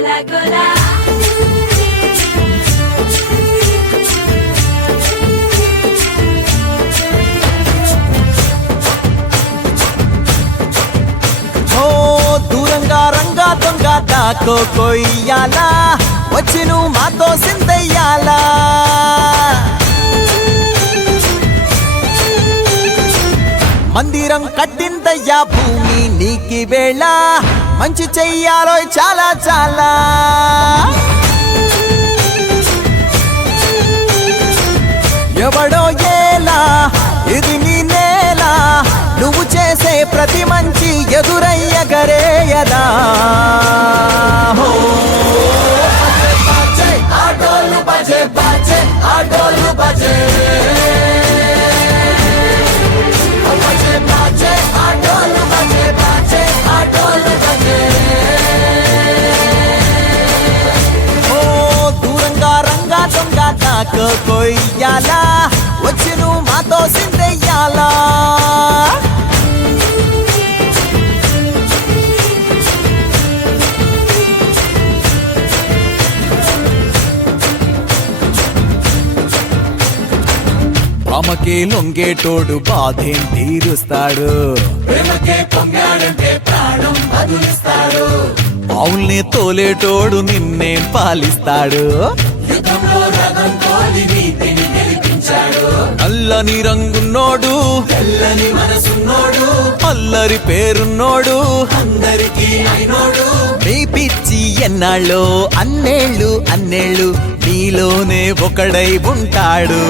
గోలా గోలా దూరంగా రంగా దొంగ దాకో కొయ్యాలా వచ్చి నువ్వు మాతో సిందయ్యాలా మందిరం కట్టిందయ్యా భూమి నీకి వేళ మంచి చెయ్యాలో చాలా చాలా ఎవడో ఏలా ఇది నీ నేల నువ్వు చేసే ప్రతి మంచి ఎదురయ్యగరేయదా ఆటోలు బజే బజే ఆటోలు బజే దూరంగా రంగా దొంగ నాకు కొయ్యాలా వచ్చి నువ్వు మాతో సిందెయ్యాలా ప్రేమకే లొంగేటోడు బాధేం తీరుస్తాడు ప్రేమకే పొంగాడంటే ప్రాణం బదులిస్తాడు అవుల్ని తోలేటోడు నిన్నేం పాలిస్తాడు యుద్ధంలో రథం తోలి నీతిని గెలిపించాడు నల్లని రంగున్నోడు తెల్లని మనసున్నోడు అల్లరి పేరున్నోడు అందరికీ అయినోడు నీ పిచ్చి ఎన్నాళ్ళో అన్నేళ్ళు అన్నేళ్ళు నీలోనే ఒకడై ఉంటాడు